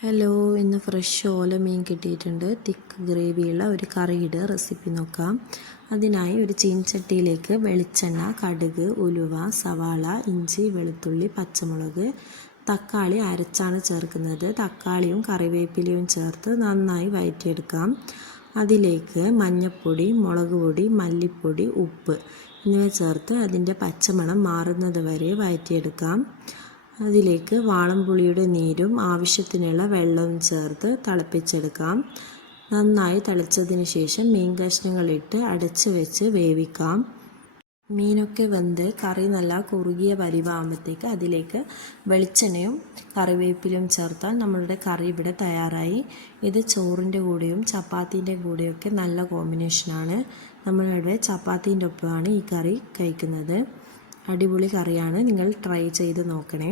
Hello, ഇന്ന് fresh ഓല മീൻ കിട്ടിയിട്ടുണ്ട്. തിക്ക് ഗ്രേവിയുള്ള ഒരു കറിയുടെ റെസിപ്പി നോക്കാം. അതിനായി ഒരു ചീനച്ചട്ടിയിലേക്ക് വെളിച്ചെണ്ണ, കടുക്, ഉലുവ, സവാള, ഇഞ്ചി, വെളുത്തുള്ളി, പച്ചമുളക്, തക്കാളി അരച്ചാണ് ചേർക്കുന്നത്. തക്കാളിയും കറിവേപ്പിലയും ചേർത്ത് നന്നായി വഴറ്റിയെടുക്കാം. അതിലേക്ക് മഞ്ഞൾപ്പൊടി, മുളക് പൊടി, മല്ലിപ്പൊടി, ഉപ്പ് എന്നിവ ചേർത്ത് അതിൻ്റെ പച്ചമണം മാറുന്നത് വരെ വഴറ്റിയെടുക്കാം. അതിലേക്ക് വാളംപുളിയുടെ നീരും ആവശ്യത്തിനുള്ള വെള്ളവും ചേർത്ത് തിളപ്പിച്ചെടുക്കാം. നന്നായി തിളച്ചതിന് ശേഷം മീൻ കഷ്ണങ്ങളിട്ട് അടച്ച് വെച്ച് വേവിക്കാം. മീനൊക്കെ വെന്ത് കറി നല്ല കുറുകിയ പരിവാകുമ്പോഴത്തേക്ക് അതിലേക്ക് വെളിച്ചെണ്ണയും കറിവേപ്പിലയും ചേർത്താൽ നമ്മളുടെ കറി ഇവിടെ തയ്യാറായി. ഇത് ചോറിൻ്റെ കൂടെയും ചപ്പാത്തീൻ്റെ കൂടെയൊക്കെ നല്ല കോമ്പിനേഷനാണ്. നമ്മളിവിടെ ചപ്പാത്തീൻ്റെ ഒപ്പമാണ് ഈ കറി കഴിക്കുന്നത്. അടിപൊളി കറിയാണ്. നിങ്ങൾ ട്രൈ ചെയ്ത് നോക്കണേ.